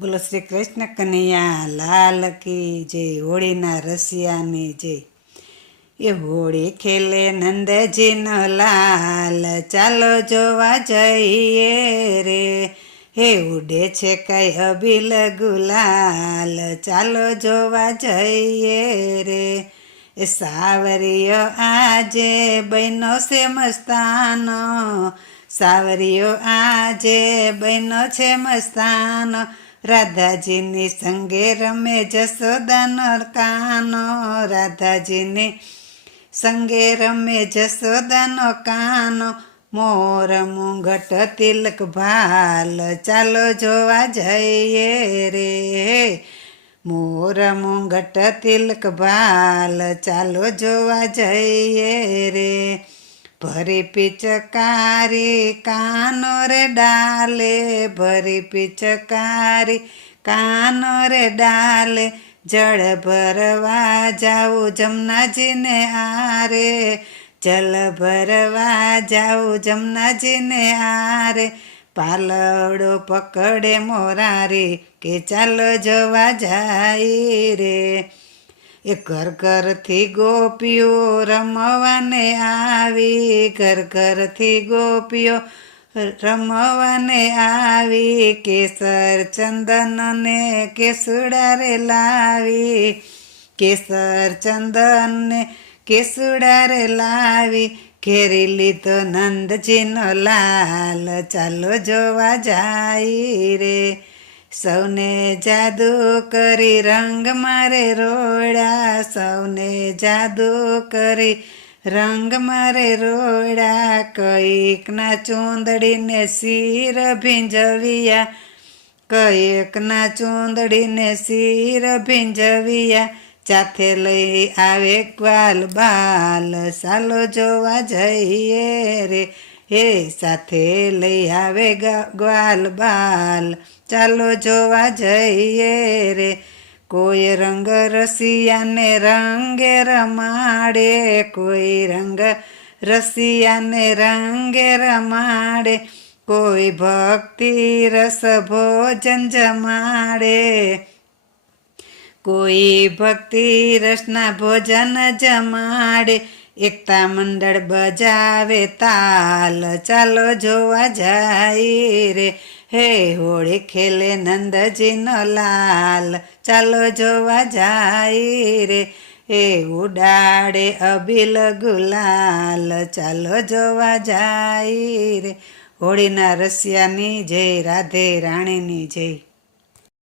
બોલો શ્રી કૃષ્ણ કનૈયા લાલ કી જય. હોળીના રસિયાની જય. એ હોળી ખેલે નંદજીનો લાલ, ચાલો જોવા જઈએ રે. હે ઉડે છે કઈ અબીલ ગુલાલ, ચાલો જોવા જઈએ રે. એ સાવરિયો આજે બહેનો છે મસ્તાનો, સાવરિયો આજે બહેનો છે મસ્તાનો. રાધાજીની સંગે રમે જશોદાનો કાનો, રાધાજીની સંગે રમે જશોદાનો કાનો. મોર મુંગટ તિલક ભાલ, ચાલો જોવા જઈએ રે. મોર મુંગટ તિલક ભાલ, ચાલો જોવા જઈએ રે. ભરી પિચકારી કાનો રે ડાલે, ભરી પિચકારી કાનો રે ડાલે. જળ ભરવા જાઉં જમનાજીને આરે, જલ ભરવા જાઉં જમનાજીને આરે. પાલવડો પકડે મોરારી, કે ચાલો જોવા જાય રે. એ ઘર ઘરથી ગોપીઓ રમવાને આવી, ઘર ઘરથી ગોપીઓ રમવાને આવી. કેસર ચંદન ને કેસુડા રે લાવી, કેસર ચંદન ને કેસુડા રે લાવી. ઘેરી લીધો નંદજીનો લાલ, ચાલો જોવા જાય રે. સૌને જાદુ કરી રંગ મારે રોડા, સૌને જાદુ કરી રંગ મારે રોડા. કઈકના ચૂંદડીને શિર ભીંજવિયા, કઈકના ચૂંદડીને શિર ભીંજવિયા. સાથે લઈ આવે ગ્વાલ બાલ, ચાલો જોવા જઈએ રે. હે સાથે લઈ આવે ગ્વાલ બાલ, ચાલો જોવા જઈએ રે. કોઈ રંગ રસિયાને રંગે રમાડે, કોઈ રંગ રસિયાને રંગે રમાડે. કોઈ ભક્તિ રસ ભોજન જમાડે, કોઈ ભક્તિ રસના ભોજન જમાડે. એકતા મંડળ બજાવે તાલ, ચાલો જોવા જાય રે. હે હોળી ખેલે નંદજીનો લાલ, ચાલો જોવા જાય રે. એ ઉડાડે અબીલ ગુલાલ, ચાલો જોવા જાય રે. હોળીના રસિયાની જય, રાધે રાણીની જય.